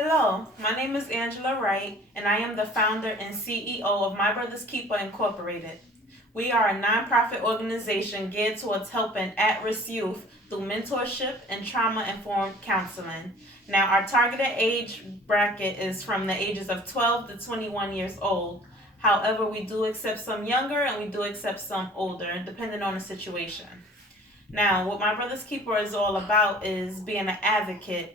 Hello, my name is Angela Wright, and I am the founder and CEO of My Brother's Keeper Incorporated. We are a nonprofit organization geared towards helping at risk youth through mentorship and trauma informed counseling. Now, our targeted age bracket is from the ages of 12 to 21 years old. However, we do accept some younger and we do accept some older, depending on the situation. Now, what My Brother's Keeper is all about is being an advocate,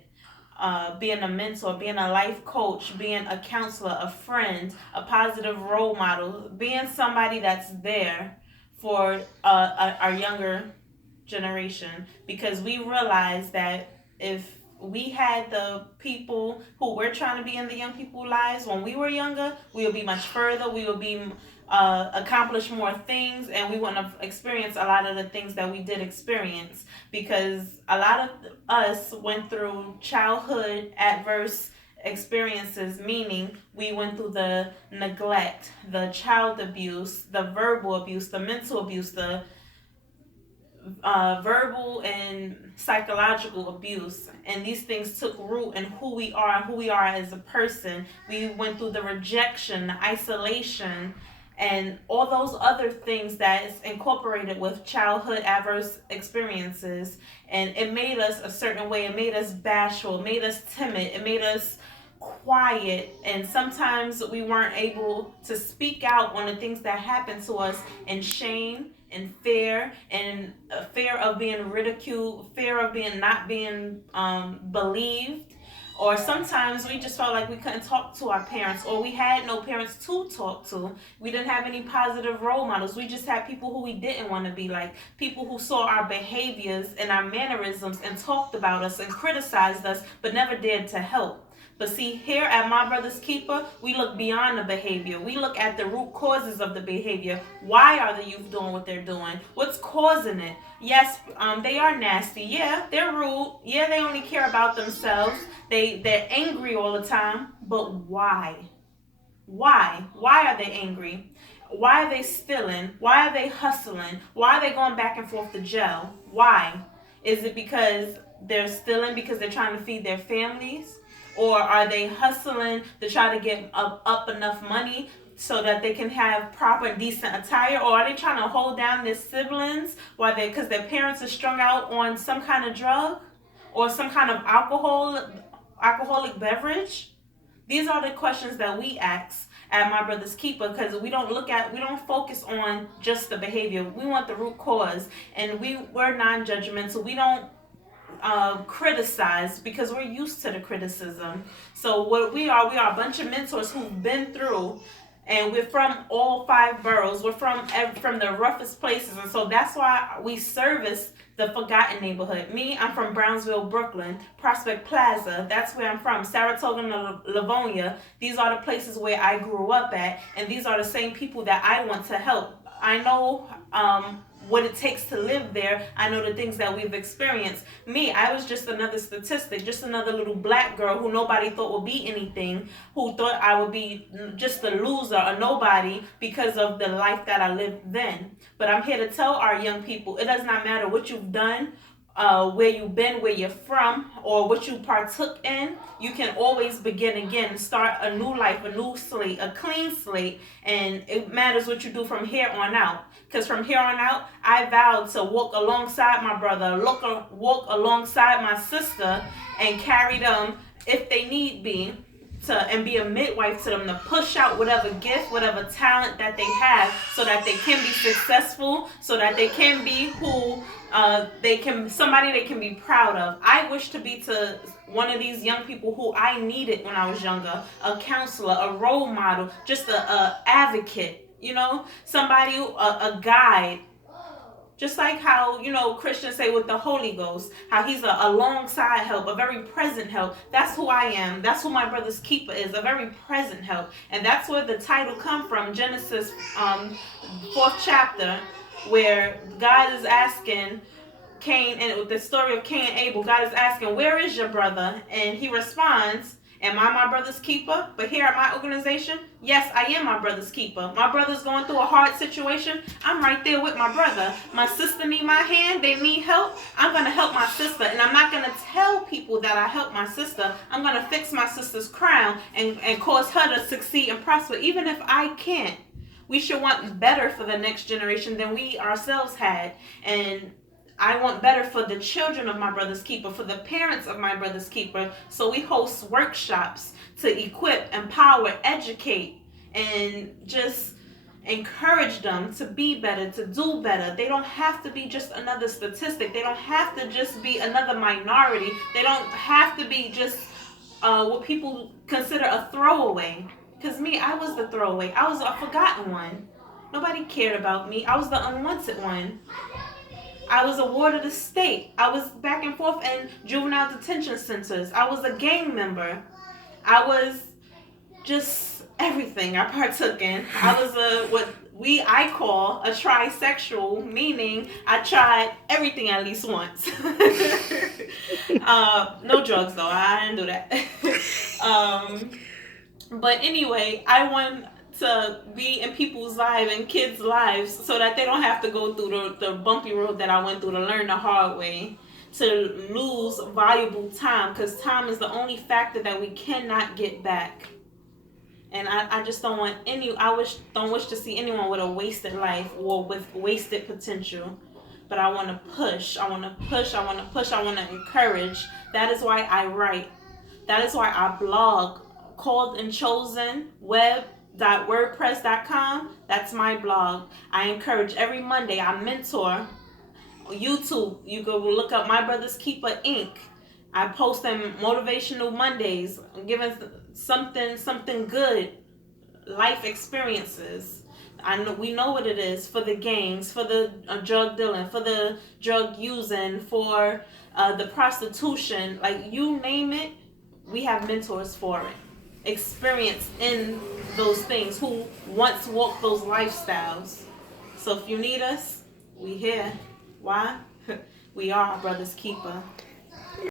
being a mentor, being a life coach, being a counselor, a friend, a positive role model, being somebody that's there for our younger generation, because we realize that if we had the people who we're trying to be in the young people's lives when we were younger, we would be much further. We would be accomplish more things, and we wouldn't have experienced a lot of the things that we did experience, because a lot of us went through childhood adverse experiences, meaning we went through the neglect, the child abuse, the verbal abuse, the mental abuse, the verbal and psychological abuse, and these things took root in who we are and who we are as a person. We went through the rejection, the isolation, and all those other things that is incorporated with childhood adverse experiences, and it made us a certain way. It made us bashful, it made us timid, it made us quiet, and sometimes we weren't able to speak out on the things that happened to us in shame and fear of being ridiculed, fear of being not being believed. Or sometimes we just felt like we couldn't talk to our parents, or we had no parents to talk to. We didn't have any positive role models. We just had people who we didn't want to be like, people who saw our behaviors and our mannerisms and talked about us and criticized us, but never dared to help. But see, here at My Brother's Keeper, we look beyond the behavior. We look at the root causes of the behavior. Why are the youth doing what they're doing? What's causing it? Yes, they are nasty. Yeah, they're rude. Yeah, they only care about themselves. They're angry all the time. But why? Why? Why are they angry? Why are they stealing? Why are they hustling? Why are they going back and forth to jail? Why? Is it because they're stealing because they're trying to feed their families? Or are they hustling to try to get up enough money so that they can have proper decent attire? Or are they trying to hold down their siblings while because their parents are strung out on some kind of drug or some kind of alcoholic beverage? These are the questions that we ask at My Brother's Keeper, because we don't focus on just the behavior. We want the root cause, and we're non-judgmental. We don't criticized, because we're used to the criticism. So what we are a bunch of mentors who've been through, and we're from all five boroughs. We're from the roughest places, and so that's why we service the forgotten neighborhood. Me, I'm from Brownsville, Brooklyn, Prospect Plaza. That's where I'm from. Saratoga and Livonia. These are the places where I grew up at, and these are the same people that I want to help. I know what it takes to live there. I know the things that we've experienced. Me, I was just another statistic, just another little black girl who nobody thought would be anything, who thought I would be just a loser, a nobody, because of the life that I lived then. But I'm here to tell our young people, it does not matter what you've done, where you've been, where you're from, or what you partook in. You can always begin again, start a new life, a new slate, a clean slate, and it matters what you do from here on out. Because from here on out, I vowed to walk alongside my brother, walk alongside my sister, and carry them if they need be, and be a midwife to them, to push out whatever gift, whatever talent that they have, so that they can be successful, so that they can be who somebody they can be proud of. I wish to be to one of these young people who I needed when I was younger, a counselor, a role model, just a advocate, somebody, a guide. Just like how, Christians say with the Holy Ghost, how he's a alongside help, a very present help. That's who I am. That's who My Brother's Keeper is, a very present help. And that's where the title come from, Genesis 4th chapter, where God is asking Cain, and with the story of Cain and Abel, God is asking, where is your brother? And he responds, Am I my brother's keeper? But here at my organization, yes, I am my brother's keeper. My brother's going through a hard situation. I'm right there with my brother. My sister need my hand. They need help. I'm going to help my sister. And I'm not going to tell people that I help my sister. I'm going to fix my sister's crown and cause her to succeed and prosper, even if I can't. We should want better for the next generation than we ourselves had. And I want better for the children of my brother's keeper, for the parents of my brother's keeper. So we host workshops to equip, empower, educate, and just encourage them to be better, to do better. They don't have to be just another statistic. They don't have to just be another minority. They don't have to be just what people consider a throwaway. Because me, I was the throwaway. I was a forgotten one. Nobody cared about me. I was the unwanted one. I was a ward of the state. I was back and forth in juvenile detention centers. I was a gang member. I was just everything I partook in. I was I call a trisexual, meaning I tried everything at least once. No drugs though. I didn't do that. But anyway, I want to be in people's lives and kids' lives so that they don't have to go through the bumpy road that I went through to learn the hard way, to lose valuable time, because time is the only factor that we cannot get back. And I just don't want don't wish to see anyone with a wasted life or with wasted potential. But I want to push. I want to push. I want to push. I want to encourage. That is why I write. That is why I blog. Called and Chosen web.wordpress.com. That's my blog. I encourage every Monday. I mentor. YouTube, you go look up My Brother's Keeper Inc. I post them motivational Mondays, giving something good, life experiences. We know what it is for the gangs, for the drug dealing, for the drug using, for the prostitution. Like you name it, we have mentors for it. Experience in those things, who once walked those lifestyles. So if you need us, we here. Why? We are our brother's keeper.